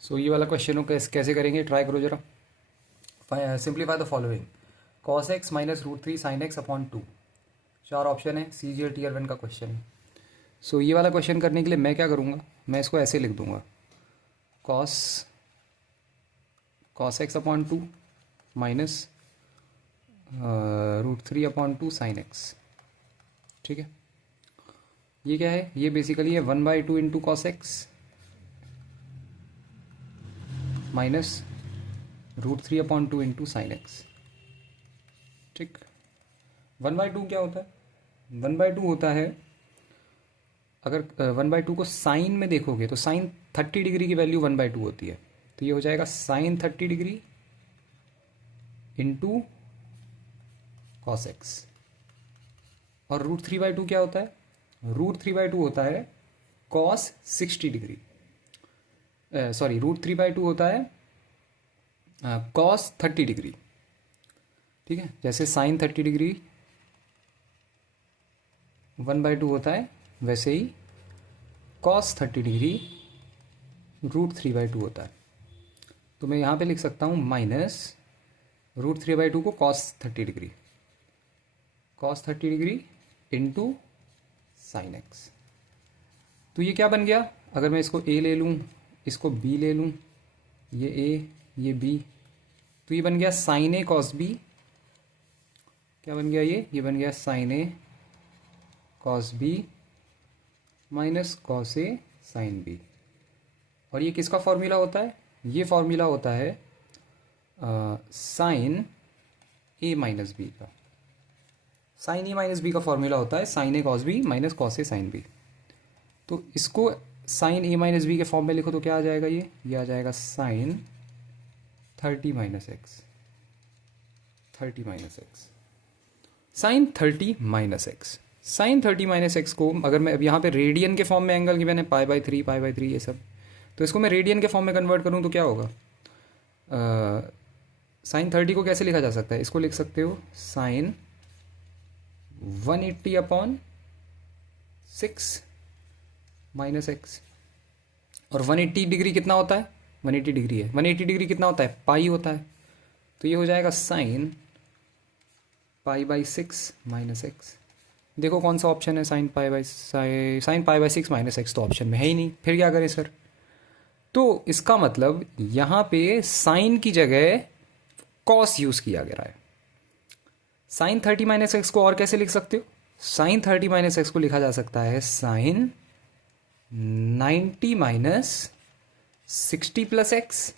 सो ये वाला क्वेश्चन कैसे करेंगे, ट्राई करो जरा। Simplify the following. Cos x minus root three sine x upon two. चार ऑप्शन है, C G L tier one का क्वेश्चन है। सो ये वाला क्वेश्चन करने के लिए मैं क्या करूँगा, मैं इसको ऐसे लिख दूंगा, cos cos x upon two minus root three upon two sine x. ठीक है, ये क्या है, ये बेसिकली है 1/2 into cos x minus root three upon two into sine x. ठीक, 1/2 क्या होता है, 1/2 होता है, अगर 1/2 को साइन में देखोगे तो साइन 30 डिग्री की वैल्यू 1/2 होती है। तो ये हो जाएगा sine 30 degree into cos x. और रूट 3/2 क्या होता है, रूट 3/2 होता है कॉस 60 डिग्री, सॉरी रूट 3/2 होता है कॉस 30 डिग्री। ठीक है, जैसे साइन 30 डिग्री 1/2 होता है, वैसे ही कॉस 30 डिग्री रूट 3/2 होता है। तो मैं यहाँ पे लिख सकता हूँ माइनस रूट 3/2 को cos 30 degree into sine x. तो ये क्या बन गया, अगर मैं इसको ए ले लूँ, इसको बी ले लूँ, ये ए ये बी, तो ये बन गया साइन ए कॉस बी। क्या बन गया, ये बन गया साइन ए कॉस बी माइनस कॉस ए साइन बी। और ये किसका फॉर्मूला होता है, ये फॉर्मूला होता है साइन ए माइनस बी का। साइन ए माइनस बी का फॉर्मूला होता है साइन ए कॉस बी माइनस कॉस ए साइन बी। तो इसको साइन ए माइनस बी के फॉर्म में लिखो तो क्या आ जाएगा, ये आ जाएगा sine 30 minus x, 30 minus x, sine 30 minus x. Sine 30 minus x को अगर मैं अब यहाँ पे रेडियन के फॉर्म में एंगल गिवन है पाई बाई थ्री ये सब, तो इसको मैं रेडियन के फॉर्म में कन्वर्ट करूँ तो क्या होगा, साइन 30 को कैसे लिखा जा सकता है, इसको लिख सकते हो साइन 180 अपॉन 6 माइनस एक्स। और 180 डिग्री कितना होता है, 180 डिग्री है, 180 डिग्री कितना होता है, पाई होता है। तो ये हो जाएगा साइन पाई/6 माइनस एक्स। देखो कौन सा ऑप्शन है, साइन पाई/6 माइनस एक्स तो ऑप्शन में है ही नहीं, फिर क्या करें सर। तो इसका मतलब यहाँ पे साइन की जगह कॉस यूज़ किया गया है। साइन 30 माइनस एक्स को और कैसे लिख सकते हो, साइन 30 माइनस एक्स को लिखा जा सकता है साइन 90 माइनस 60 प्लस एक्स।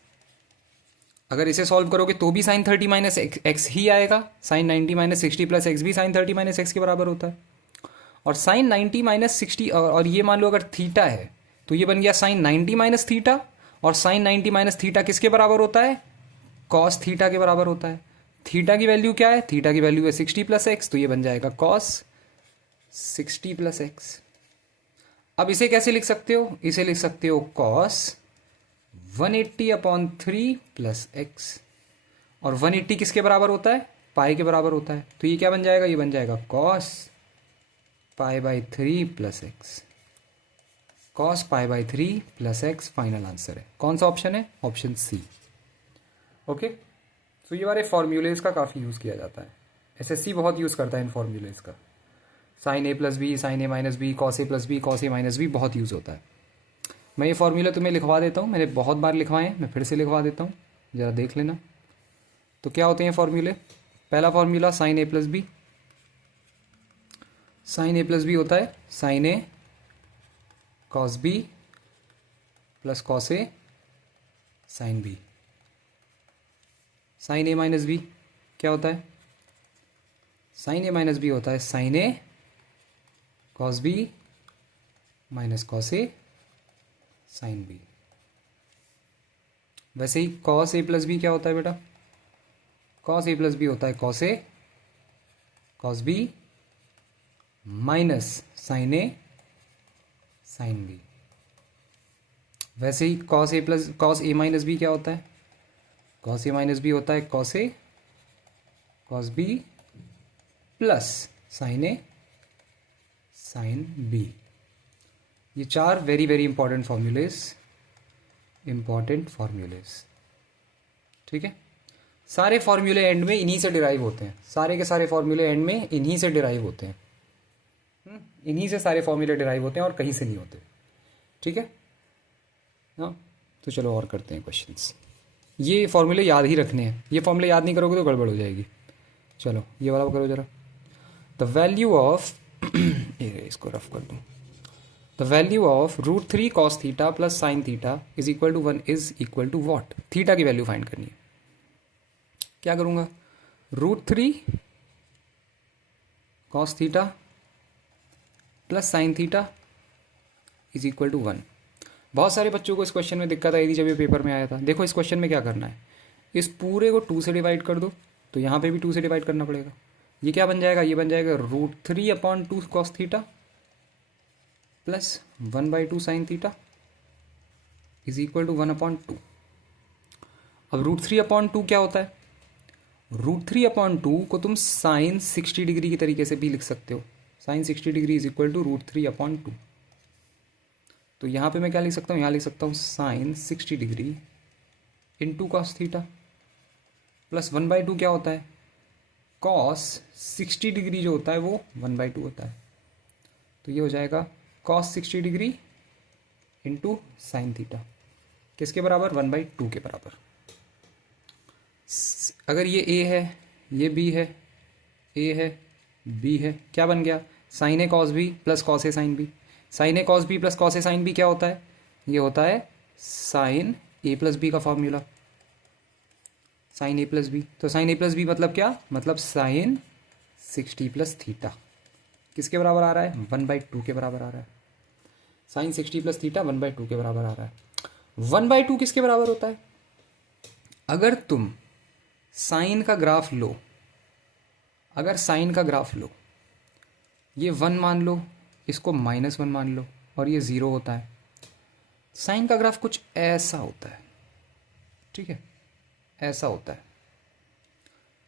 अगर इसे सॉल्व करोगे तो भी साइन 30 माइनस एक्स ही आएगा, साइन 90 माइनस 60 प्लस एक्स भी साइन 30 माइनस एक्स के बराबर होता है। और साइन 90 माइनस 60 और ये मान लो अगर थीटा है तो ये बन गया साइन 90 माइनस थीटा। और साइन 90 माइनस थीटा किसके बराबर होता है, कॉस थीटा के बराबर होता है। थीटा की वैल्यू क्या है, थीटा की वैल्यू है 60 प्लस एक्स, तो ये बन जाएगा कॉस 60 प्लस एक्स। अब इसे कैसे लिख सकते हो, इसे लिख सकते हो कॉस 180 अपॉन 3 प्लस एक्स। और 180 किसके बराबर होता है, पाई के बराबर होता है। तो ये क्या बन जाएगा, ये बन जाएगा कॉस पाई/3 प्लस एक्स, कॉस पाई/3 प्लस एक्स फाइनल आंसर है। कौन सा ऑप्शन है, ऑप्शन सी। ओके, तो ये वाले फॉर्मूलेज का काफ़ी यूज़ किया जाता है, एसएससी बहुत यूज़ करता है इन फॉर्मूलेज का। Sine A plus B, sine A minus B, cos A plus B, cos A minus B बहुत यूज़ होता है। मैं ये फॉर्मूला तुम्हें लिखवा देता हूँ, मैंने बहुत बार लिखवाए हैं, मैं फिर से लिखवा देता हूँ, ज़रा देख लेना। तो क्या होते हैं फॉर्मूले, पहला formula sine A plus B, sine A plus B होता है साइन ए कॉस बी प्लस कॉस ए साइन बी। साइन ए माइनस बी क्या होता है, साइन ए माइनस बी होता है साइन ए कॉस बी माइनस कॉस ए साइन बी। वैसे ही कॉस ए प्लस बी क्या होता है बेटा, कॉस ए प्लस बी होता है cos A cos B minus sine A sine B. वैसे ही कॉस ए माइनस बी क्या होता है, कॉस ए माइनस बी होता है cos A cos B plus sine A sine B. ये चार very very important formulas important formulas. ठीक है, सारे फॉर्मूले एंड में इन्हीं से डिराइव होते हैं, सारे के सारे फॉर्मूले एंड में इन्हीं से डिराइव होते हैं। इन्हीं से सारे फॉर्मूले डिराइव होते हैं और कहीं से नहीं होते। ठीक है हाँ, तो चलो और करते हैं क्वेश्चंस। ये फॉर्मूले याद ही रखने हैं, ये फॉर्मूले याद नहीं करोगे तो गड़बड़ हो जाएगी। चलो ये वाला करो जरा। द वैल्यू ऑफ इसको रफ कर दूँ। The value of √3 cos theta plus sine theta is equal to 1 is equal to what. Theta की वैल्यू फाइंड करनी है। क्या करूँगा, √3 cos theta plus sine theta is equal to 1। बहुत सारे बच्चों को इस क्वेश्चन में दिक्कत आई थी जब ये पेपर में आया था। देखो इस क्वेश्चन में क्या करना है, इस पूरे को 2 से डिवाइड कर दो, तो यहाँ पे भी 2 से डिवाइड करना पड़ेगा। ये क्या बन जाएगा, ये बन जाएगा √3/2 cos theta plus 1/2 sine theta is equal to 1/2। अब √3/2 क्या होता है, √3/2 को तुम साइन 60 डिग्री की तरीके से भी लिख सकते हो। Sine 60 degree is equal to √3/2। तो यहाँ पे मैं क्या लिख सकता हूँ, यहाँ लिख सकता हूँ sine 60 degree into cos theta plus 1/2 क्या होता है, कॉस 60 डिग्री जो होता है वो 1/2 होता है। तो ये हो जाएगा cos 60 degree into sine theta, किसके बराबर, 1/2 के बराबर। अगर ये ए है, ये बी है, ए है, बी है, क्या बन गया, साइन ए कॉस बी प्लस कॉस ए साइन बी। साइन ए कॉस बी प्लस कॉस ए साइन बी क्या होता है, ये होता है साइन ए प्लस बी का formula, sine A plus B. तो साइन ए प्लस बी मतलब क्या, मतलब साइन 60 प्लस थीटा किसके बराबर आ रहा है, 1/2 के बराबर आ रहा है। साइन 60 प्लस थीटा 1/2 के बराबर आ रहा है। 1/2 किसके बराबर होता है, अगर तुम साइन का ग्राफ लो, अगर साइन का ग्राफ लो, ये 1 मान लो, इसको -1 मान लो और ये 0 होता है। साइन का ग्राफ कुछ ऐसा होता है, ठीक है, ऐसा होता है।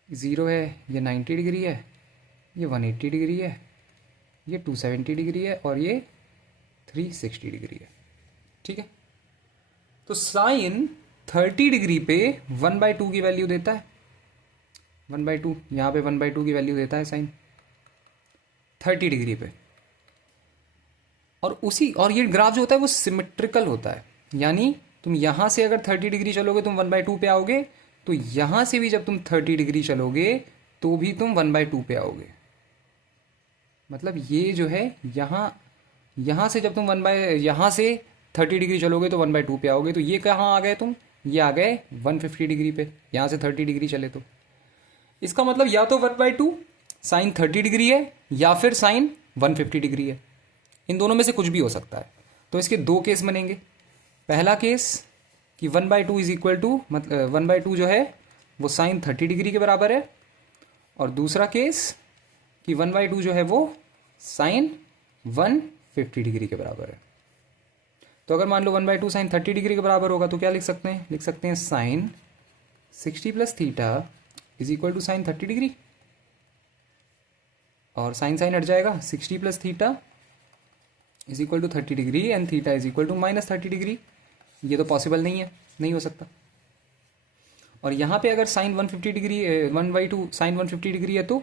0 है, ये 90 डिग्री है, ये 180 डिग्री है, ये 270 डिग्री है और ये 360 डिग्री है। ठीक है, तो साइन 30 डिग्री पे 1/2 की वैल्यू देता है, 1/2, यहाँ पे 1/2 की वैल्यू देता है साइन 30 डिग्री पे। और ये ग्राफ जो होता है वो सिमेट्रिकल होता है, यानी तुम यहाँ से अगर 30 डिग्री चलोगे तुम 1/2 पे आओगे, तो यहाँ से भी जब तुम 30 डिग्री चलोगे तो भी तुम 1/2 पे आओगे। मतलब ये जो है यहाँ से जब तुम यहाँ से 30 डिग्री चलोगे तो 1/2 पे आओगे। तो ये कहाँ आ गए तुम, ये आ गए 150 डिग्री पे, यहाँ से 30 डिग्री चले तो इसका मतलब या तो 1/2 साइन 30 डिग्री है या फिर साइन 150 डिग्री है, इन दोनों में से कुछ भी हो सकता है। तो इसके 2 केस बनेंगे। पहला केस कि 1/2 इज इक्वल टू, मतलब 1/2 जो है वो साइन 30 डिग्री के बराबर है, और दूसरा केस कि 1/2 जो है वो साइन 150 डिग्री के बराबर है। तो अगर मान लो 1/2 साइन 30 डिग्री के बराबर होगा तो क्या लिख सकते हैं, लिख सकते हैं sine 60 plus theta is equal to sine 30 degree, और साइन साइन हट जाएगा, 60 plus theta is equal to 30 degree and theta is equal to -30 degree. ये तो पॉसिबल नहीं है, नहीं हो सकता। और यहाँ पे अगर साइन 150 डिग्री 1/2 साइन 150 डिग्री है तो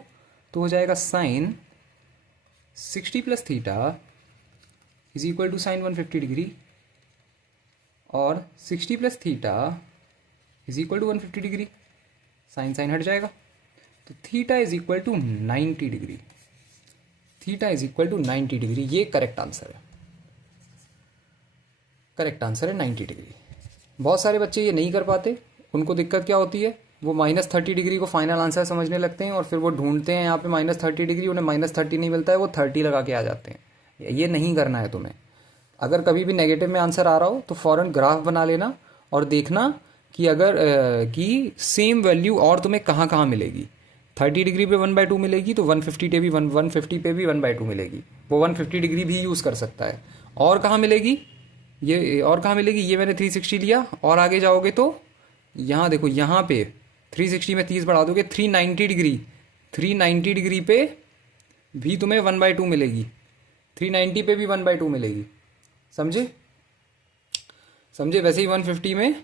हो जाएगा sine 60 plus theta is equal to sine 150 degree, और 60 plus theta is equal to 150 degree, sine sine हट जाएगा, तो theta is equal to 90 degree, theta is equal to 90 degree. ये करेक्ट आंसर है, करेक्ट आंसर है 90 डिग्री। बहुत सारे बच्चे ये नहीं कर पाते, उनको दिक्कत क्या होती है, वो -30 डिग्री को फाइनल आंसर समझने लगते हैं और फिर वो ढूंढते हैं यहाँ पे -30 डिग्री, उन्हें -30 नहीं मिलता है, वो 30 लगा के आ जाते हैं। ये नहीं करना है तुम्हें। अगर कभी भी नेगेटिव में आंसर आ रहा हो तो फ़ौरन ग्राफ बना लेना और देखना कि अगर कि सेम वैल्यू और तुम्हें कहाँ कहाँ मिलेगी। 30 डिग्री पे 1/2 मिलेगी तो 150 पे भी 150 पे भी 1/2 मिलेगी, वो 150 डिग्री भी यूज़ कर सकता है। और कहाँ मिलेगी, ये और कहाँ मिलेगी, ये मैंने 360 लिया, और आगे जाओगे तो यहाँ देखो, यहाँ पे 360 में 30 बढ़ा दोगे 390 डिग्री, 390 डिग्री पे भी तुम्हें 1/2 मिलेगी, 390 पे भी 1/2 मिलेगी। समझे, समझे? वैसे ही 150 में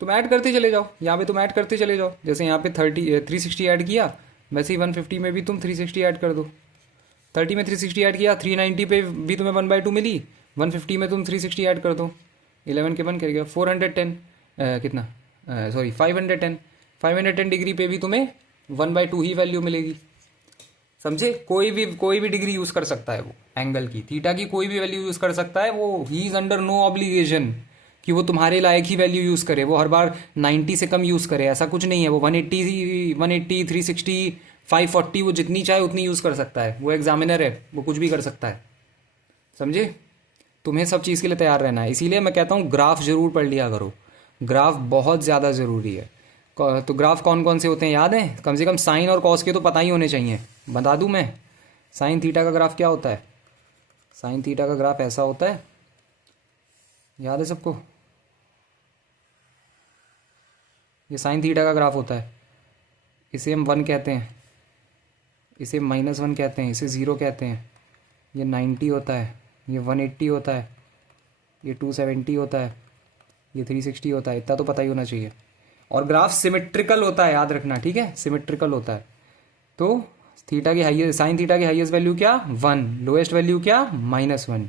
तुम ऐड करते चले जाओ, यहाँ पे तुम ऐड करते चले जाओ, जैसे यहाँ पे 360 ऐड किया, वैसे ही 150 में भी तुम 360 ऐड कर दो। 30 में 360 ऐड किया, 390 पे भी तुम्हें 1/2 मिली, 150 में तुम 360 ऐड कर दो, 11 के 1 कर गया 410, कितना, सॉरी 510, 510 डिग्री पे भी तुम्हें 1/2 ही वैल्यू मिलेगी। समझे? कोई भी डिग्री यूज़ कर सकता है वो एंगल की, थीटा की कोई भी वैल्यू यूज़ कर सकता है, वो ही इज़ अंडर नो ऑब्लिगेशन कि वो तुम्हारे लायक ही वैल्यू यूज़ करे, वो हर बार 90 से कम यूज़ करे, ऐसा कुछ नहीं है। वो 180 360 540 वो जितनी चाहे उतनी यूज़ कर सकता है, वो एग्जामिनर है, वो कुछ भी कर सकता है। समझे? तुम्हें सब चीज़ के लिए तैयार रहना है, इसीलिए मैं कहता हूँ ग्राफ जरूर पढ़ लिया करो, ग्राफ बहुत ज़्यादा ज़रूरी है। तो ग्राफ कौन कौन से होते हैं याद है? कम से कम साइन और कॉस के तो पता ही होने चाहिए। बता दूं मैं, साइन थीटा का ग्राफ क्या होता है? साइन थीटा का ग्राफ ऐसा होता है, याद है सबको? ये साइन थीटा का ग्राफ होता है, इसे हम 1 कहते हैं, इसे -1 कहते हैं, इसे 0 कहते हैं। ये 90 होता है, ये 180 होता है, ये 270 होता है, ये 360 होता है। इतना तो पता ही होना चाहिए। और ग्राफ सिमेट्रिकल होता है, याद रखना, ठीक है? सिमेट्रिकल होता है। तो थीटा की हाईएस्ट, साइन थीटा की हाईएस्ट वैल्यू क्या? 1, लोएस्ट वैल्यू क्या? -1।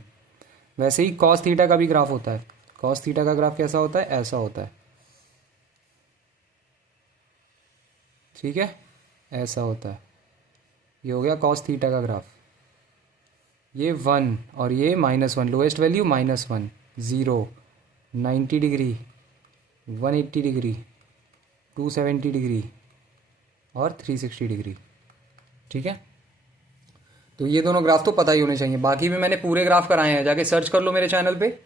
वैसे ही कॉस थीटा का भी ग्राफ होता है। कॉस थीटा का ग्राफ कैसा होता है? ऐसा होता है, ठीक है? ऐसा होता है। ये हो गया कॉस थीटा का ग्राफ। ये 1 और ये -1, lowest value -1, 0, 90 degree, 180 degree, 270 degree और 360 डिग्री, ठीक है? तो ये दोनों ग्राफ तो पता ही होने चाहिए। बाकी भी मैंने पूरे ग्राफ कराए हैं, जाके सर्च कर लो मेरे चैनल पे,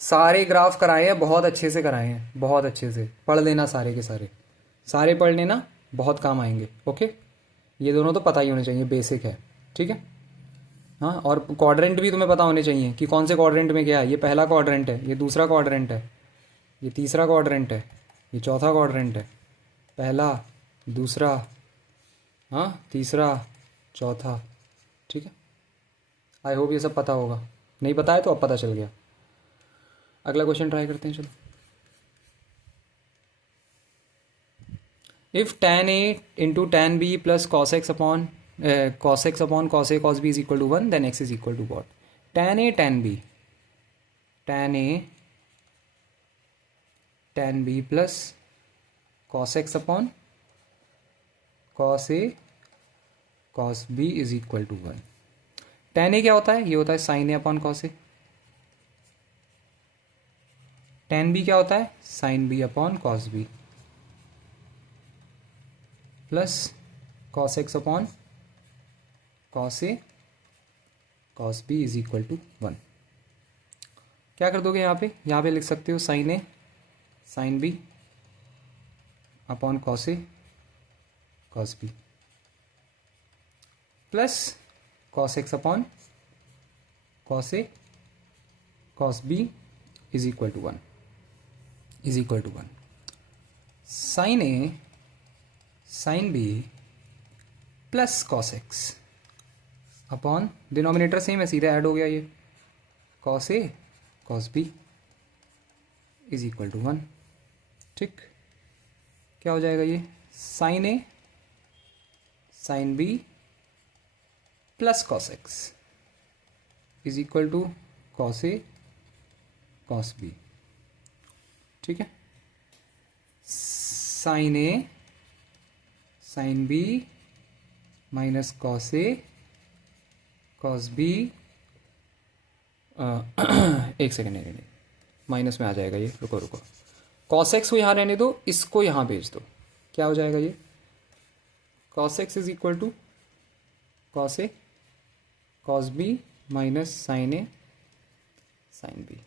सारे ग्राफ कराए हैं, बहुत अच्छे से कराए हैं, बहुत अच्छे से पढ़ लेना, सारे के सारे, सारे पढ़ लेना, बहुत काम आएंगे। ओके, ये दोनों तो पता ही होने चाहिए, बेसिक है, ठीक है? हाँ, और क्वाड्रेंट भी तुम्हें पता होने चाहिए कि कौन से क्वाड्रेंट में क्या है। ये पहला क्वाड्रेंट है, ये दूसरा क्वाड्रेंट है, ये तीसरा क्वाड्रेंट है, ये चौथा क्वाड्रेंट है, पहला, दूसरा, हाँ, तीसरा, चौथा, ठीक है? आई होप ये सब पता होगा, नहीं पता है तो अब पता चल गया। अगला क्वेश्चन ट्राई करते हैं, चलो। If tan a into tan b plus cos x upon cos a cos b is equal to 1, then x is equal to what? tan a tan b, tan a tan b plus cos x upon cos a cos b is equal to 1। tan a क्या होता है? ये होता है sin a upon cos a। tan b क्या होता है? sin b upon cos b plus cos x upon cos a cos b is equal to 1। क्या कर दोगे यहाँ पे? यहाँ पे लिख सकते हो sin a sin b upon cos a cos b plus cos x upon cos a cos b is equal to 1, is equal to 1। sin a sin b plus cos x upon, denominator same है, सीधा add हो गया ये, cos a cos b is equal to 1, ठीक? क्या हो जाएगा ये? sin a sin b plus cos x is equal to cos a cos b, ठीक है? sin a sin b minus cos a cos b, एक सेकेंड, माइनस में आ जाएगा ये, रुको रुको, cos x को यहाँ रहने दो, इसको यहाँ भेज दो, क्या हो जाएगा ये? cos x is equal to cos a cos b minus sin a sin b।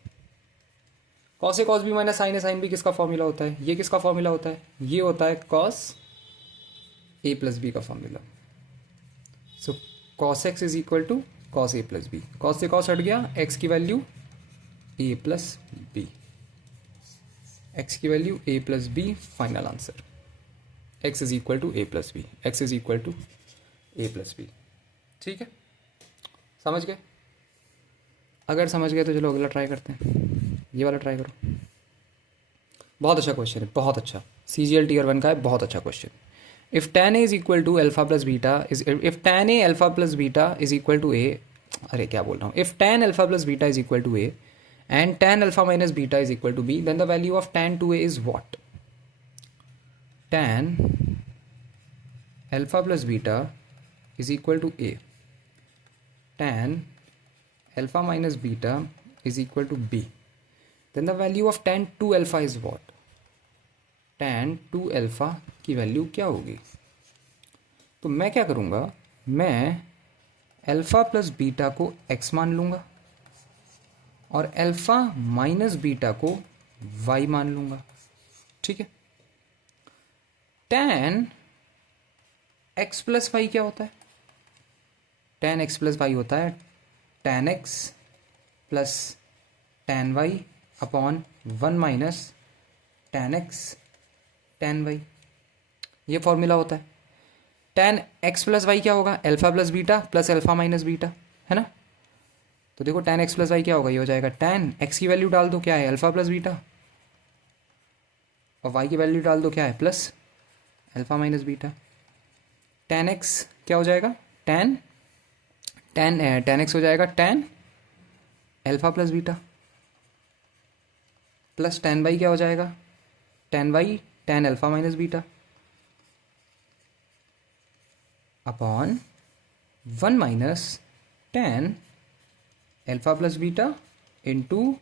cos a cos b minus sin a sin b किसका फॉर्मूला होता है? ये किसका फॉर्मूला होता है? ये होता है cos a प्लस b का formula. So cos x is equal to cos a plus b, cos से cos हट गया, x की value a plus b, x की value a plus b, final answer x is equal to a plus b, x is equal to a plus b, ठीक है? समझ गए? अगर समझ गए तो चलो अगला ट्राई करते हैं। ये वाला ट्राई करो, बहुत अच्छा क्वेश्चन है, बहुत अच्छा। CGL Tier 1 का है, बहुत अच्छा question. If tan a is equal to alpha plus beta is, if tan a alpha plus beta is equal to A, अरे क्या बोल रहा हूँ, if tan alpha plus beta is equal to A and tan alpha minus beta is equal to B, then the value of tan 2a is what? tan alpha plus beta is equal to A, tan alpha minus beta is equal to B, then the value of tan 2 alpha is what? tan 2 alpha की value क्या होगी? तो मैं क्या करूँगा, मैं alpha plus beta को x मान लूँगा और अल्फा माइनस बीटा को y मान लूँगा, ठीक है। tan x प्लस वाई क्या होता है? tan x प्लस वाई होता है tan x plus tan y upon 1 minus tan x tan y, ये फॉर्मूला होता है। tan x प्लस वाई क्या होगा? Alpha plus beta plus alpha minus beta, है ना। तो देखो tan x प्लस वाई क्या होगा, ये हो जाएगा tan x की वैल्यू डाल दो, क्या है? अल्फा प्लस बीटा, और y की वैल्यू डाल दो, क्या है? Plus alpha minus beta. tan x क्या हो जाएगा? tan x हो जाएगा tan alpha plus beta plus tan y क्या हो जाएगा? tan y tan alpha minus beta upon 1 minus tan alpha plus beta into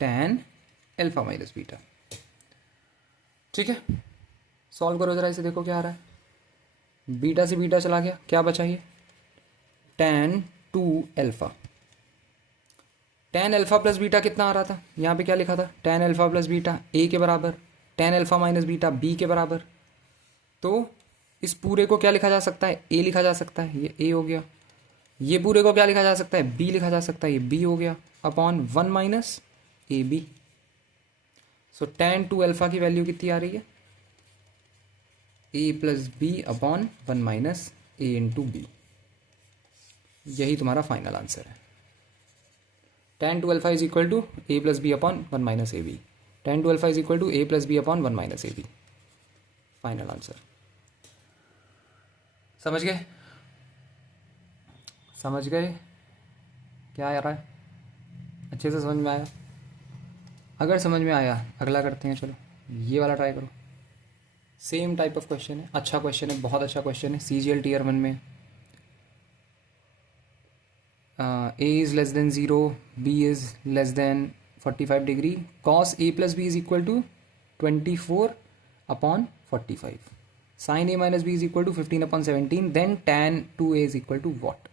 tan alpha minus beta, ठीक है। सॉल्व करो जरा इसे, देखो क्या आ रहा है। बीटा से बीटा चला गया, क्या बचा ये? tan 2 alpha. tan alpha plus beta कितना आ रहा था? यहाँ पे क्या लिखा था? tan alpha plus beta a के बराबर, tan alpha minus beta b के बराबर। तो इस पूरे को क्या लिखा जा सकता है? a लिखा जा सकता है, ये a हो गया। ये पूरे को क्या लिखा जा सकता है? b लिखा जा सकता है, ये b हो गया, upon 1 minus a b. So tan 2 alpha की वैल्यू कितनी आ रही है? a plus b upon 1 minus A into b. यही तुम्हारा फाइनल आंसर है। tan 2 alpha is equal to a plus b upon 1 minus a b. tan 2 alpha is equal to a plus b upon 1 minus a b, final answer. समझ गए? समझ गए क्या आ रहा है? अच्छे से समझ में आया? अगर समझ में आया, अगला करते हैं। चलो ये वाला ट्राई करो, सेम टाइप ऑफ क्वेश्चन है, अच्छा क्वेश्चन है, बहुत अच्छा क्वेश्चन है, CGL Tier 1 में। a is less than 0, b is less than 45 degree, cos a plus B is equal to 24 upon 45, sin a minus B is equal to 15 upon 17, then tan 2a is equal to what?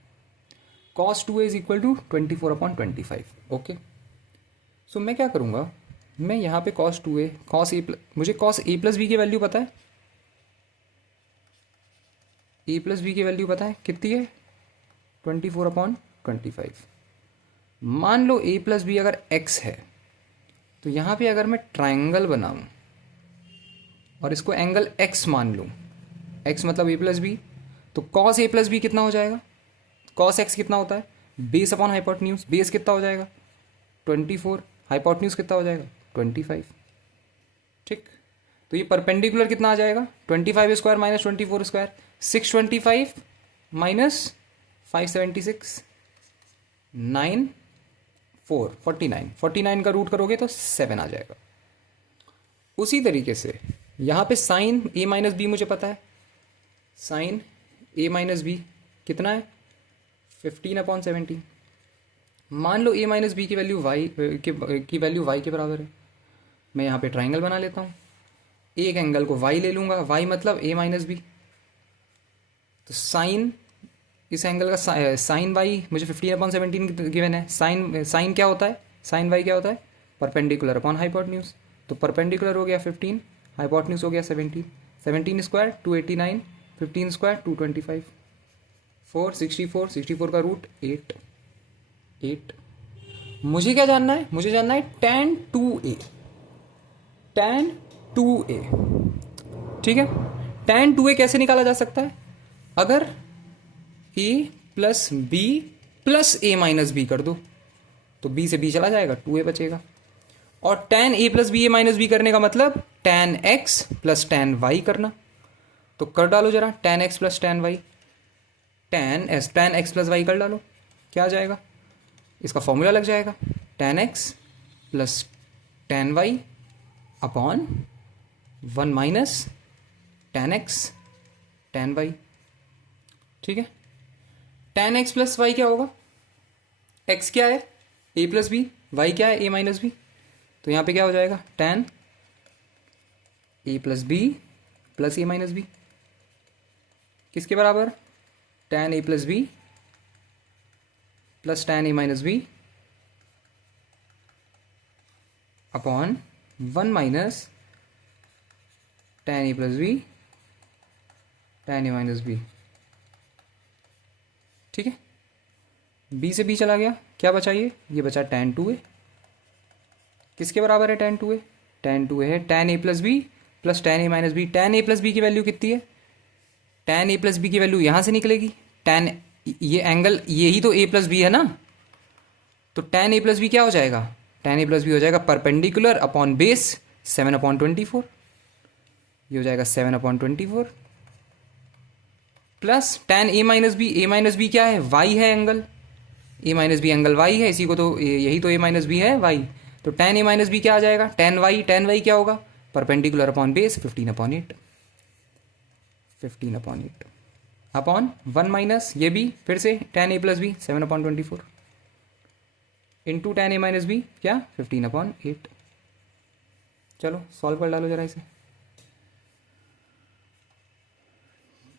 cos 2a is equal to 24 upon 25। Okay, so मैं क्या करूँगा, मैं यहाँ पे cos 2a, मुझे cos a plus b की value पता है, a प्लस बी की वैल्यू पता है कितनी है? 24 अपॉन 25। मान लो a प्लस बी अगर x है, तो यहाँ पे अगर मैं ट्राइंगल बनाऊँ और इसको एंगल x मान लूँ, x मतलब a प्लस बी, तो cos a प्लस बी कितना हो जाएगा? cos x कितना होता है? बेस अपॉन हाइपोटेन्यूज, बेस कितना हो जाएगा? 24, हाइपोटेन्यूज कितना हो जाएगा? 25, ठीक। तो ये परपेंडिकुलर कितना आ जाएगा? 25 स्क्वायर माइनस 24 स्क्वायर, 625 माइनस 576, 9 4 49, 49 का रूट करोगे तो 7 आ जाएगा। उसी तरीके से यहाँ पे साइन a माइनस बी मुझे पता है, साइन a माइनस बी कितना है? 15 अपॉन 17। मान लो a माइनस बी की वैल्यू की वैल्यू y के बराबर है। मैं यहाँ पे ट्राइंगल बना लेता हूँ, एक एंगल को y ले लूँगा, y मतलब a माइनस बी, तो साइन इस एंगल का साइन y मुझे 15 अपॉन 17 गिवन है। साइन क्या होता है? साइन y क्या होता है? परपेंडिकुलर अपॉन हाइपोटेन्यूज, तो परपेंडिकुलर हो गया 15, हाइपोटेन्यूज हो गया 17, 17 स्क्वायर 289, 15 स्क्वायर 225, 464, 64 का रूट 8। मुझे क्या जानना है? मुझे जानना है tan 2a, tan 2a, ठीक है। tan 2a कैसे निकाला जा सकता है? अगर a plus b plus a minus b कर दो, तो b से b चला जाएगा, 2a बचेगा। और tan a plus b a minus b करने का मतलब tan x plus tan y करना। तो कर डालो जरा, tan x plus tan y, tan x plus y कर डालो, क्या आ जाएगा? इसका फॉर्मूला लग जाएगा, tan x plus tan y upon 1 minus tan x tan y। ठीक है, tan x प्लस y क्या होगा? x क्या है? a प्लस बी, y क्या है? a minus b. तो यहाँ पे क्या हो जाएगा? tan a plus b plus a minus b किसके बराबर? tan a plus b plus tan a minus b upon 1 minus tan a plus b tan a minus b. ठीक है, b से b चला गया, क्या बचा? ये बचा tan 2a। किसके बराबर है tan 2a? tan 2a है tan a plus b plus tan a minus b. tan a plus b की वैल्यू कितनी है? tan a प्लस बी की वैल्यू यहाँ से निकलेगी, tan ये एंगल यही तो a प्लस बी है ना, तो tan a प्लस बी क्या हो जाएगा? tan a प्लस बी हो जाएगा परपेंडिकुलर अपॉन बेस 7/24। ये हो जाएगा 7/24 plus tan a minus B क्या है? y है angle, a minus b angle y है, इसी को तो यही तो a माइनस बी है y। तो tan a माइनस बी क्या आ जाएगा? tan y क्या होगा? Perpendicular upon base 15/8 upon 1 minus ये भी फिर से tan a plus b 7/24 into tan a minus B क्या? 15/8। चलो सॉल्व कर डालो जरा इसे।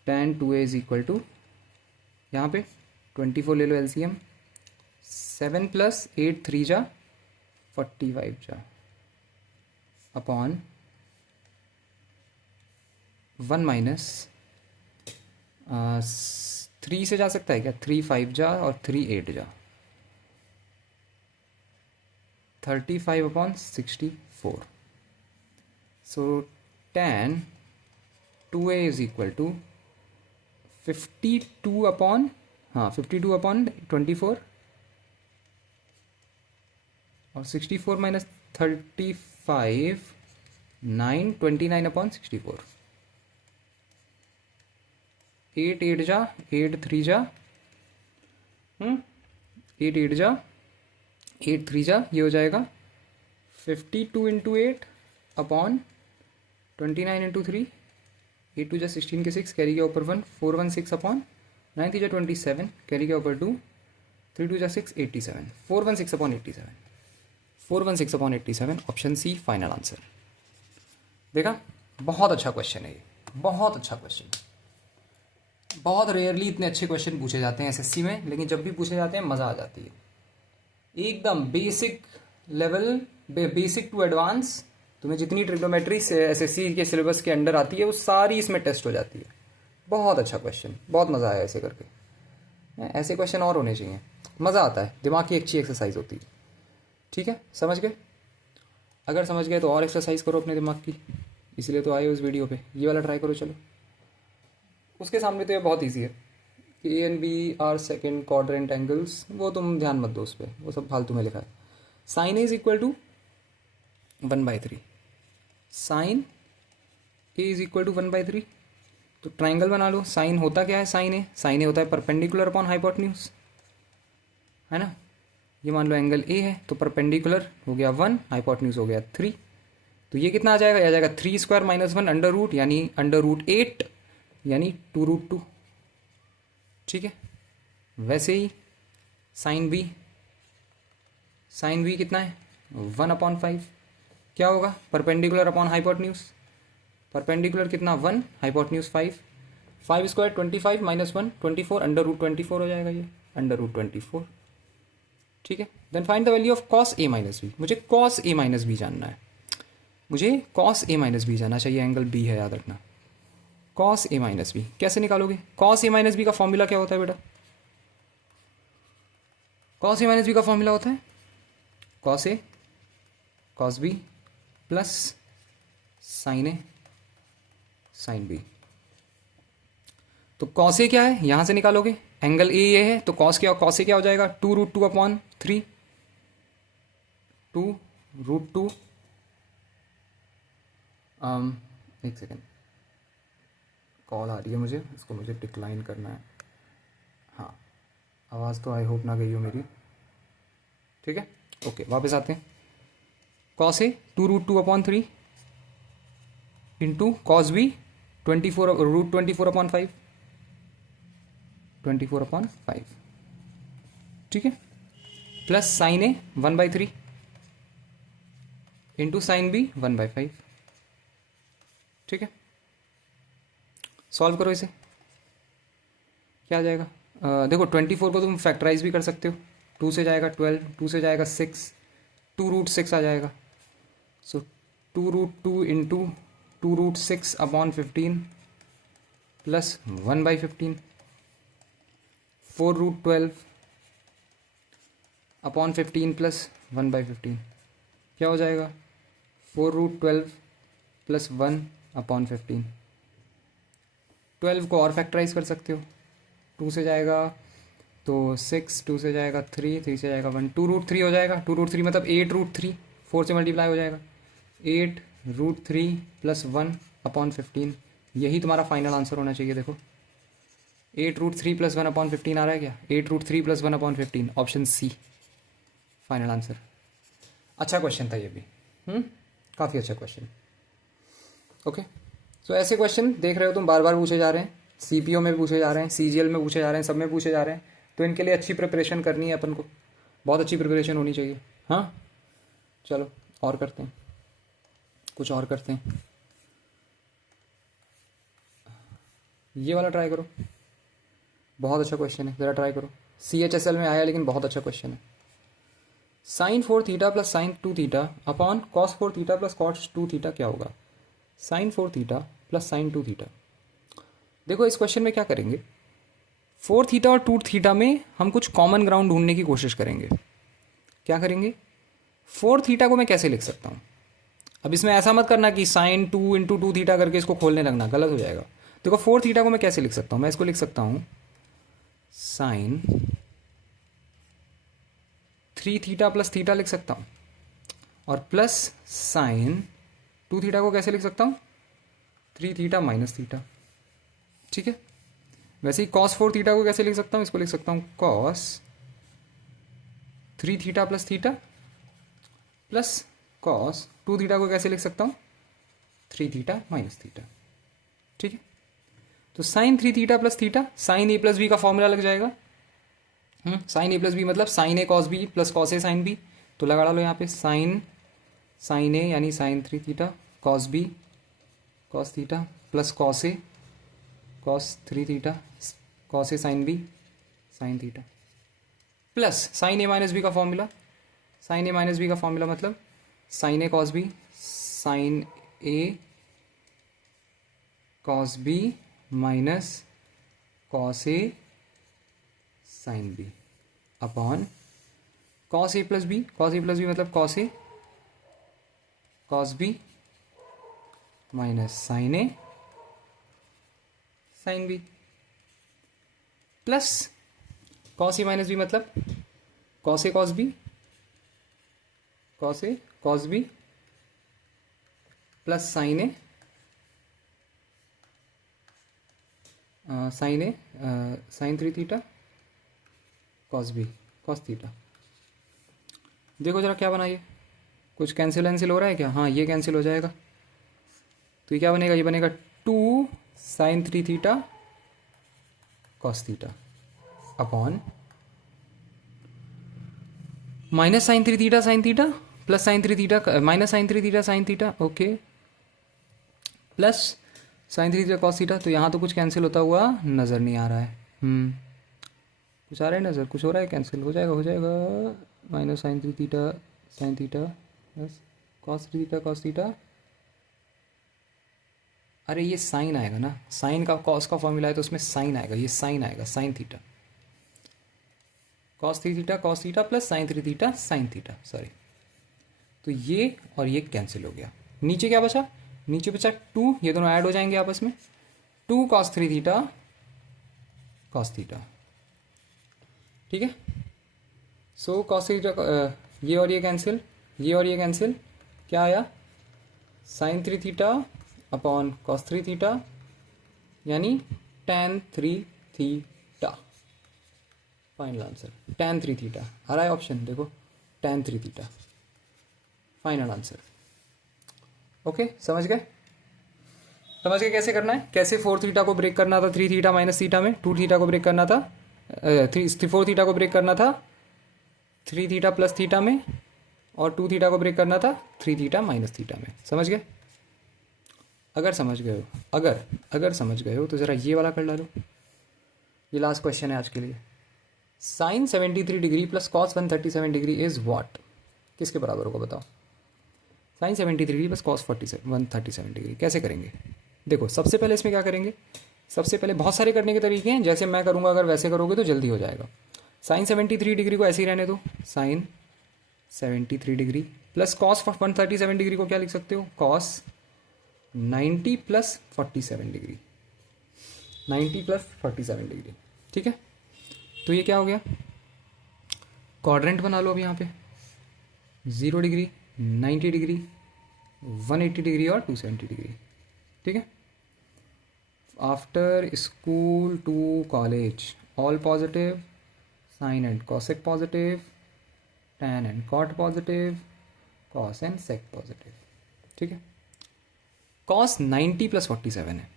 tan 2a is equal to, यहाँ पे 24 ले लो एलसीएम, 7 प्लस 8 3 जा 45 जा अपॉन 1 माइनस 3 से जा सकता है क्या? 3 5 जा और 3 8 जा 35/64। So tan 2a is equal to 52/24 और 64 माइनस 35 9 29/64। 8 8 जा 8 3 जा 8 8 जा 8 3 जा, ये हो जाएगा 52 इंटू 8 अपॉन 29 इंटू 3, 8 2 जा 16 के 6 कैरी के ऊपर 1 4 1 6 अपॉन 9 3 जा 27 कैरी के ऊपर 2 3 2 जा 6 87 4 1 6 upon 87 4 1 6 upon 87 option C final answer. देखा, बहुत अच्छा क्वेश्चन है ये, बहुत अच्छा क्वेश्चन। बहुत रेयरली इतने अच्छे क्वेश्चन पूछे जाते हैं एसएससी में, लेकिन जब भी पूछे जाते हैं मज़ा आ जाती है। एकदम basic level, basic to advance, तुम्हें जितनी ट्रिग्नोमेट्री एसएससी के सिलेबस के अंडर आती है वो सारी इसमें टेस्ट हो जाती है। बहुत अच्छा क्वेश्चन, बहुत मज़ा आया ऐसे करके। ऐसे क्वेश्चन और होने चाहिए, मज़ा आता है, दिमाग की अच्छी एक्सरसाइज होती है। ठीक है, समझ गए? अगर समझ गए तो और एक्सरसाइज करो अपने दिमाग की, इसलिए तो आए हो इस वीडियो पे। ये वाला ट्राई करो। चलो, उसके सामने तो ये बहुत ईजी है कि A and B are second quadrant angles, वो तुम ध्यान मत दो उस पर, वो सब फालतू में लिखा है। Sine is equal to 1/3, sine A is equal to 1/3। तो ट्राइंगल बना लो। साइन होता क्या है? साइन ए होता है परपेंडिकुलर अपॉन हाइपोटेन्यूज, है ना। ये मान लो एंगल ए है, तो परपेंडिकुलर हो गया 1, हाइपोटेन्यूज हो गया 3। तो ये कितना आ जाएगा? ये आ जाएगा 3 स्क्वायर माइनस 1 अंडर रूट, यानी अंडर रूट 8 यानी 2√2। ठीक है, वैसे ही साइन बी कितना है? 1/5। क्या होगा? परपेंडिकुलर अपॉन हाइपोटेन्यूज, परपेंडिकुलर कितना? 1, hypotenuse 5। 5 square 25 minus 1 24 under root 24 हो जाएगा, ये अंडर रूट 24। ठीक है, then find the value of cos A minus B. मुझे कॉस ए माइनस बी जानना है, मुझे कॉस ए माइनस बी जानना चाहिए। एंगल बी है, याद रखना। कॉस ए माइनस बी कैसे निकालोगे? कॉस ए माइनस बी का फॉर्मूला क्या होता है बेटा? कॉस ए माइनस बी का फॉर्मूला होता है cos A cos B plus sine A sine B. तो कॉस ए क्या है? यहां से निकालोगे, एंगल ए ये है, तो कॉस ए क्या हो जाएगा? 2√2/3, 2 √2 एक सेकेंड, कॉल आ रही है मुझे, इसको मुझे डिक्लाइन करना है। हाँ, आवाज़ तो आई होप ना गई हो मेरी। ठीक है, ओके, वापस आते हैं। Cos A 2√2/3 into cos B 24/5 24/5, ठीक है, प्लस साइन ए 1/3 इंटू साइन बी 1/5। ठीक है, सॉल्व करो इसे, क्या आ जाएगा? देखो 24 को तुम फैक्टराइज भी कर सकते हो, 2 से जाएगा 12, 2 से जाएगा 6, 2√6 आ जाएगा। सो 2√2 इंटू 2√6/15 प्लस 1/15, 4√12/15 प्लस 1/15, क्या हो जाएगा? 4√12 प्लस 1/15। 12 को और फैक्टराइज कर सकते हो, 2 से जाएगा तो 6, 2 से जाएगा 3, 3 से जाएगा 1, 2√3 हो जाएगा। 2√3 मतलब 8√3, 4 से मल्टीप्लाई हो जाएगा, 8√3 प्लस 1/15, यही तुम्हारा फाइनल आंसर होना चाहिए। देखो 8√3 प्लस 1/15 आ रहा है क्या? 8√3 plus 1/15, option C final answer. अच्छा क्वेश्चन था ये भी, काफ़ी अच्छा क्वेश्चन। ओके, सो ऐसे क्वेश्चन देख रहे हो तुम, बार बार पूछे जा रहे हैं, सीपीओ में पूछे जा रहे हैं, सीजीएल में पूछे जा रहे हैं, सब में पूछे जा रहे हैं। तो इनके लिए अच्छी प्रिपरेशन करनी है अपन को, बहुत अच्छी प्रिपरेशन होनी चाहिए। हाँ चलो और करते हैं, कुछ और करते हैं। ये वाला ट्राई करो, बहुत अच्छा क्वेश्चन है, ज़रा ट्राई करो। CHSL में आया लेकिन बहुत अच्छा क्वेश्चन है। Sine 4θ plus sine 2θ upon cos 4θ plus cos 2θ क्या होगा? Sine 4θ plus sine 2θ। देखो इस क्वेश्चन में क्या करेंगे, 4θ और 2θ में हम कुछ कॉमन ग्राउंड ढूंढने की कोशिश करेंगे। क्या करेंगे? 4θ को मैं कैसे लिख सकता हूँ? अब इसमें ऐसा मत करना कि साइन 2 इंटू 2θ करके इसको खोलने लगना, गलत हो जाएगा। देखो 4θ को मैं कैसे लिख सकता हूँ? मैं इसको लिख सकता हूँ साइन 3θ प्लस θ लिख सकता हूँ, और प्लस साइन 2θ को कैसे लिख सकता हूँ? 3θ माइनस θ। ठीक है, वैसे ही cos 4θ को कैसे लिख सकता हूँ? इसको लिख सकता हूँ cos 3θ प्लस θ प्लस cos 2θ को कैसे लिख सकता हूँ? 3θ माइनस θ। ठीक है, तो sine 3θ plus θ, sine A plus B का फॉर्मूला लग जाएगा। साइन ए प्लस बी मतलब साइन ए कॉस बी प्लस कॉस ए साइन बी, तो लगा डालो यहाँ पे साइन ए यानी sine 3θ cos B cos θ plus cos A cos 3θ cos A sine B sine θ plus sine A minus B का formula. Sine ए minus B का formula मतलब sine A cos B sine A cos B minus cos A sine B upon cos A plus B मतलब cos A cos B minus sine A sine B plus cos A minus B मतलब cos A cos B plus sine A sign 3θ cos B cos θ। देखो जरा क्या बनाइए, कुछ cancel हो रहा है क्या? हाँ ये कैंसिल हो जाएगा, तो ये क्या बनेगा? ये बनेगा 2 sine 3θ cos θ upon minus sine 3θ sine θ plus sine 3θ minus sine 3θ sine θ, okay, plus sine 3θ cos θ। तो यहाँ तो कुछ कैंसिल होता हुआ नज़र नहीं आ रहा है। कुछ आ रहा है नज़र, कुछ हो रहा है, कैंसिल हो जाएगा minus sine 3θ sine θ plus cos 3θ cos θ। अरे ये साइन आएगा ना, साइन का कॉस का फॉर्मूला है तो उसमें साइन आएगा, ये साइन आएगा sine θ cos 3θ cos θ plus sine 3θ sine θ, sorry. तो ये और ये कैंसिल हो गया। नीचे क्या बचा? नीचे बचा 2, ये दोनों ऐड हो जाएंगे आपस में, 2 कॉस 3θ कॉस θ। ठीक है, सो कॉस θ ये और ये कैंसिल, ये और ये कैंसिल, क्या आया, sine 3 theta upon cos 3 theta यानी tan 3 theta. Final answer tan 3 theta आ रहा है ऑप्शन, देखो tan 3 theta final answer. Okay, समझ गए? समझ गए कैसे करना है, कैसे 4 थीटा को ब्रेक करना था 3 थीटा माइनस थीटा में, 2 थीटा को ब्रेक करना था 4 थीटा को ब्रेक करना था 3 थीटा प्लस थीटा में, और 2 थीटा को ब्रेक करना था 3 थीटा माइनस थीटा में। समझ गए? अगर समझ गए हो, अगर समझ गए हो तो ज़रा ये वाला कर डालो। ये लास्ट क्वेश्चन है आज के लिए। Sine 73 degree plus cos 137 degree is what? किसके बराबर होगा बताओ? Sine 73 degree plus cos 137 degree कैसे करेंगे? देखो, सबसे पहले इसमें क्या करेंगे, सबसे पहले बहुत सारे करने के तरीके हैं, जैसे मैं करूँगा अगर वैसे करोगे तो जल्दी हो जाएगा। साइन 73 डिग्री को ऐसे ही रहने दो, sine 73 degree plus cos 137 degree को क्या लिख सकते हो, cos 90 plus 47 degree, 90 plus 47 degree. ठीक है, तो ये क्या हो गया, क्वाड्रेंट बना लो अब यहाँ पे, 0 डिग्री, 90 डिग्री, 180 डिग्री और 270 डिग्री। ठीक है, after school to college all positive, sine and cosec positive, tan and cot positive, cos and sec positive. ठीक है, कॉस 90 प्लस 47 है,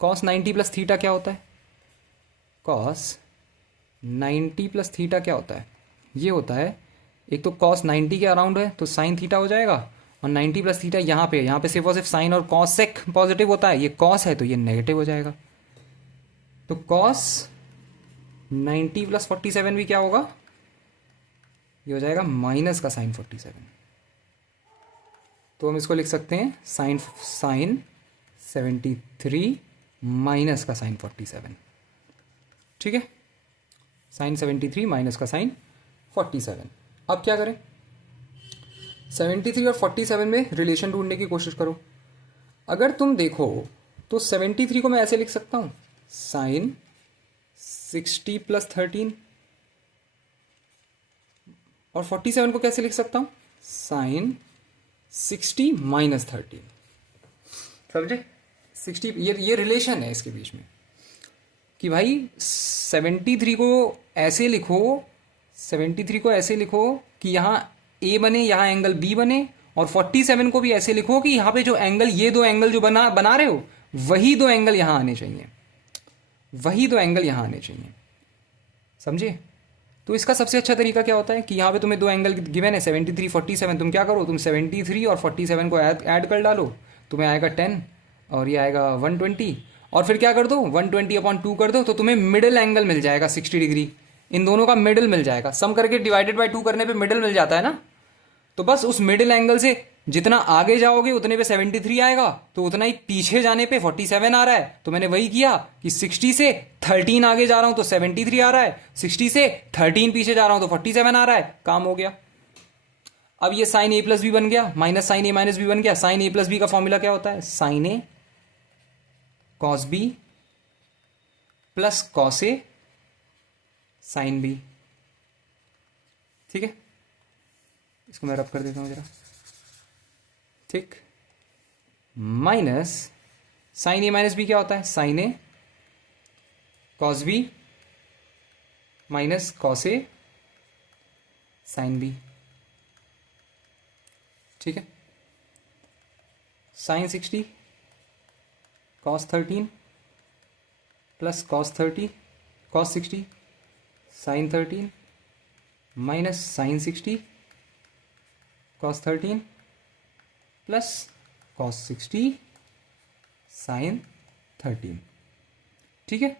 कॉस 90 प्लस थीटा क्या होता है, कॉस 90 प्लस थीटा क्या होता है, ये होता है, एक तो कॉस 90 के अराउंड है तो साइन थीटा हो जाएगा, और 90 प्लस थीटा यहाँ पे सिर्फ और सिर्फ साइन और कॉस सेक पॉजिटिव होता है, ये कॉस है तो ये नेगेटिव हो जाएगा। तो कॉस 90 प्लस 47 भी क्या होगा, ये हो जाएगा माइनस का साइन 47। तो हम इसको लिख सकते हैं साइन 73 माइनस का साइन 47। ठीक है, साइन 73 माइनस का साइन 47। अब क्या करें, 73 और 47 में रिलेशन ढूंढने की कोशिश करो। अगर तुम देखो तो 73 को मैं ऐसे लिख सकता हूं, साइन 60 प्लस 13, और 47 को कैसे लिख सकता हूं, साइन 60 माइनस 13। समझे? 60, ये रिलेशन है इसके बीच में कि भाई 73 को ऐसे लिखो, 73 को ऐसे लिखो कि यहाँ ए बने, यहाँ एंगल बी बने, और 47 को भी ऐसे लिखो कि यहाँ पे जो एंगल, ये दो एंगल जो बना रहे हो, वही दो एंगल यहाँ आने चाहिए, वही दो एंगल यहाँ आने चाहिए। समझे? तो इसका सबसे अच्छा तरीका क्या होता है कि यहाँ पे तुम्हें दो एंगल गिवन है 73 47, तुम क्या करो, तुम 73 और 47 को ऐड कर डालो, तुम्हें आएगा 10 और ये आएगा 120, और फिर क्या कर दो 120/2 कर दो, तो तुम्हें मिडिल एंगल मिल जाएगा 60 डिग्री, इन दोनों का मिडिल मिल जाएगा, सम करके डिवाइडेड बाय 2 करने पे मिडिल मिल जाता है ना। तो बस उस मिडिल एंगल से जितना आगे जाओगे उतने पे 73 आएगा, तो उतना ही पीछे जाने पे 47 आ रहा है। तो मैंने वही किया कि 60 से 13 आगे जा रहा हूं तो 73 आ रहा है, 60 से 13 पीछे जा रहा हूं तो 47 आ रहा है, काम हो गया। अब ये साइन ए प्लस बी बन गया, माइनस साइन ए माइनस बी बन गया। साइन ए प्लस बी का फॉर्मूला क्या होता है, साइन ए कॉस बी प्लस कॉस ए साइन बी। ठीक है, इसको मैं रब कर देता हूं जरा, ठीक, माइनस साइन ए माइनस बी क्या होता है, साइन ए कॉस बी माइनस कॉस ए साइन बी। ठीक है, sine 60 cos 13 plus cos 60 sine 13 minus sine 60 cos 13 plus cos 60 sine 13। ठीक है,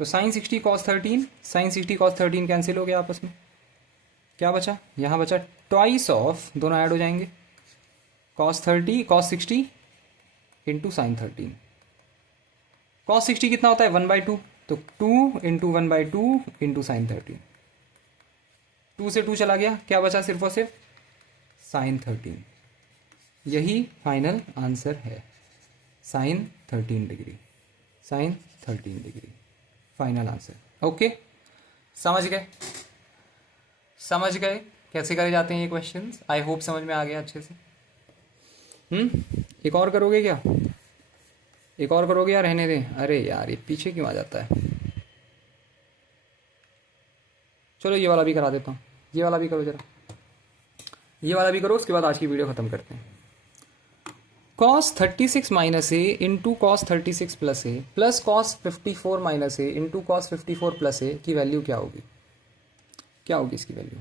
तो sine 60 cos 13 sine 60 cos 13 cancel हो गया आपस में, क्या बचा, यहां बचा ट्वाइस ऑफ, दोनों ऐड हो जाएंगे, कॉस 60 इंटू साइन 13। कॉस 60 कितना होता है 1/2, तो 2 इंटू 1/2 इंटू साइन 13, 2 से 2 चला गया, क्या बचा सिर्फ और सिर्फ साइन 13। यही फाइनल आंसर है, sine 13 degree, sine 13 degree final answer. Okay, समझ गए, समझ गए। कैसे करे जाते हैं ये क्वेश्चंस। आई होप समझ में आ गया अच्छे से। एक और करोगे क्या? एक और करोगे या रहने दें? अरे यार ये पीछे क्यों आ जाता है। चलो ये वाला भी करा देता हूँ, ये वाला भी करो जरा, ये वाला भी करो, उसके बाद आज की वीडियो खत्म करते हैं। cos 36 माइनस ए इंटू कॉस 36 प्लस ए प्लस कॉस 54 माइनस ए इंटू कॉस 54 प्लस ए की वैल्यू क्या होगी? क्या होगी इसकी वैल्यू?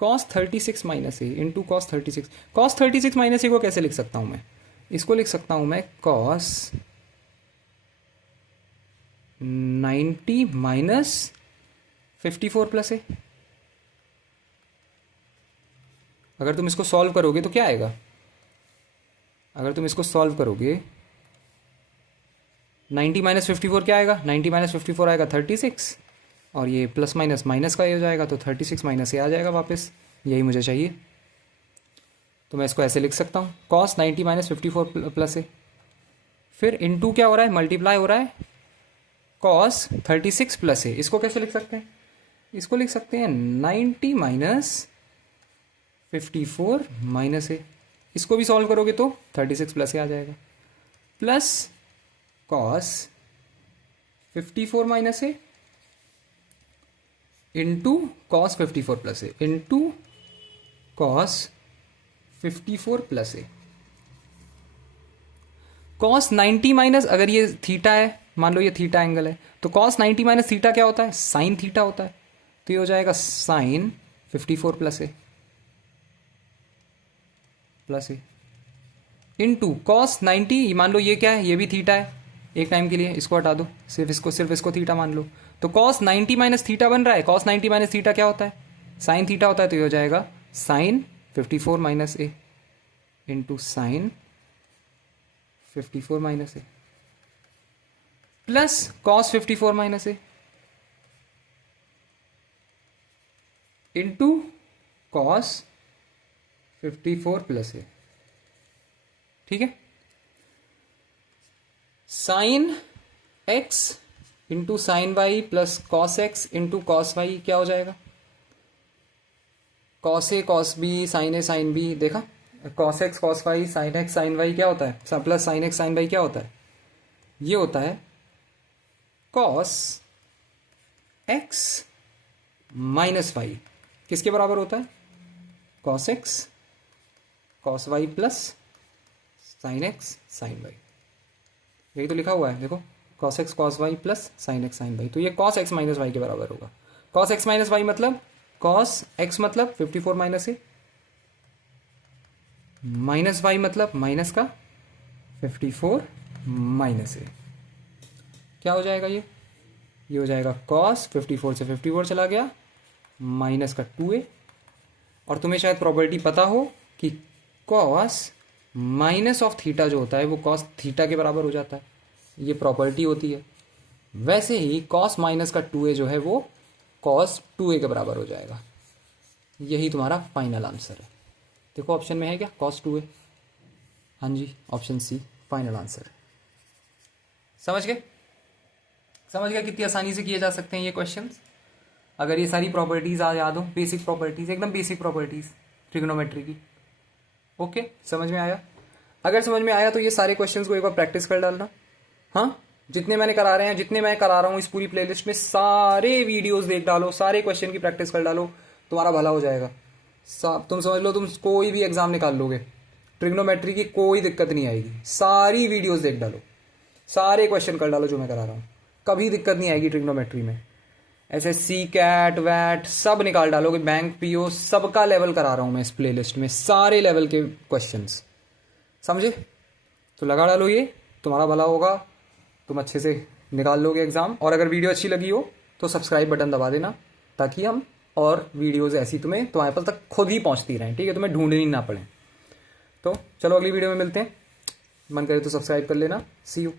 cos 36 माइनस ए इंटू कॉस 36, cos 36 माइनस ए को कैसे लिख सकता हूं मैं? इसको लिख सकता हूं मैं cos 90 माइनस 54 प्लस ए। अगर तुम इसको सॉल्व करोगे तो क्या आएगा? अगर तुम इसको सॉल्व करोगे 90 माइनस 54 क्या आएगा? 90 माइनस 54 आएगा 36, और ये प्लस माइनस माइनस का ये हो जाएगा, तो 36 माइनस ये आ जाएगा वापस। यही मुझे चाहिए, तो मैं इसको ऐसे लिख सकता हूँ cos 90 माइनस 54 प्लस ए, फिर इंटू क्या हो रहा है? मल्टीप्लाई हो रहा है cos 36 प्लस ए। इसको कैसे लिख सकते हैं? इसको लिख सकते हैं 90 माइनस 54 माइनस ए। इसको भी सॉल्व करोगे तो 36 प्लस ए आ जाएगा, प्लस cos 54 माइनस ए इंटू कॉस 54 प्लस ए इंटू कॉस 54 प्लस ए। कॉस 90 माइनस, अगर ये थीटा है, मान लो ये थीटा एंगल है, तो कॉस 90 माइनस थीटा क्या होता है? साइन थीटा होता है। तो ये हो जाएगा साइन 54 प्लस ए इंटू कॉस 90, मान लो ये क्या है? ये भी थीटा है, एक टाइम के लिए इसको हटा दो, सिर्फ इसको थीटा मान लो, तो cos 90 माइनस थीटा बन रहा है। cos 90 माइनस थीटा क्या होता है? साइन थीटा होता है। तो ये हो जाएगा sine 54 minus A into sine 54 minus A plus cos 54 minus A into cos 54 plus A. ठीक है, sine x into sine Y plus cos X into cos Y क्या हो जाएगा? Cos A cos B sine A sine B. देखा, cos X cos Y sine X sine Y क्या होता है? Plus sine X sine Y क्या होता है? ये होता है कॉस एक्स माइनस वाई। किसके बराबर होता है? Cos X cos Y plus sine X sine Y. यही तो लिखा हुआ है, देखो, cos x cos y plus sine X sine Y. तो ये cos x माइनस वाई के बराबर होगा। cos x माइनस वाई मतलब cos x मतलब 54 माइनस ए, माइनस वाई मतलब माइनस का 54 माइनस ए। क्या हो जाएगा ये हो जाएगा cos 54 से 54 चला गया, माइनस का 2a। और तुम्हें शायद प्रॉपर्टी पता हो कि cos माइनस ऑफ थीटा जो होता है वो cos थीटा के बराबर हो जाता है, ये प्रॉपर्टी होती है। वैसे ही cos माइनस का 2a जो है वो cos 2a के बराबर हो जाएगा। यही तुम्हारा फाइनल आंसर है। देखो ऑप्शन में है क्या cos 2a? हाँ जी, ऑप्शन सी फाइनल आंसर है। समझ गए? कितनी आसानी से किए जा सकते हैं ये क्वेश्चंस, अगर ये सारी प्रॉपर्टीज आ याद हो, बेसिक प्रॉपर्टीज, एकदम बेसिक प्रॉपर्टीज ट्रिग्नोमेट्री की। ओके, समझ में आया? अगर समझ में आया तो ये सारे क्वेश्चंस को एक बार प्रैक्टिस कर डालना। हाँ, जितने मैंने करा रहे हैं, जितने मैं करा रहा हूँ इस पूरी प्लेलिस्ट में, सारे वीडियोस देख डालो, सारे क्वेश्चन की प्रैक्टिस कर डालो, तुम्हारा भला हो जाएगा। तुम समझ लो, तुम कोई भी एग्जाम निकाल लोगे, ट्रिग्नोमेट्री की कोई दिक्कत नहीं आएगी। सारी वीडियोस देख डालो, सारे क्वेश्चन कर डालो जो मैं करा रहा हूँ, कभी दिक्कत नहीं आएगी ट्रिग्नोमेट्री में। SSC कैट वैट सब निकाल डालोगे, बैंक पीओ सबका लेवल करा रहा हूँ मैं इस प्लेलिस्ट में, सारे लेवल के क्वेश्चंस। समझे? तो लगा डालो, ये तुम्हारा भला होगा, तुम अच्छे से निकाल लोगे एग्जाम। और अगर वीडियो अच्छी लगी हो तो सब्सक्राइब बटन दबा देना, ताकि हम और वीडियोस ऐसी तुम्हारे पास तक खुद ही पहुंचती रहें। ठीक है, तुम्हें ढूंढनी ना पड़े। तो चलो अगली वीडियो में मिलते हैं, मन करे तो सब्सक्राइब कर लेना। सी यू।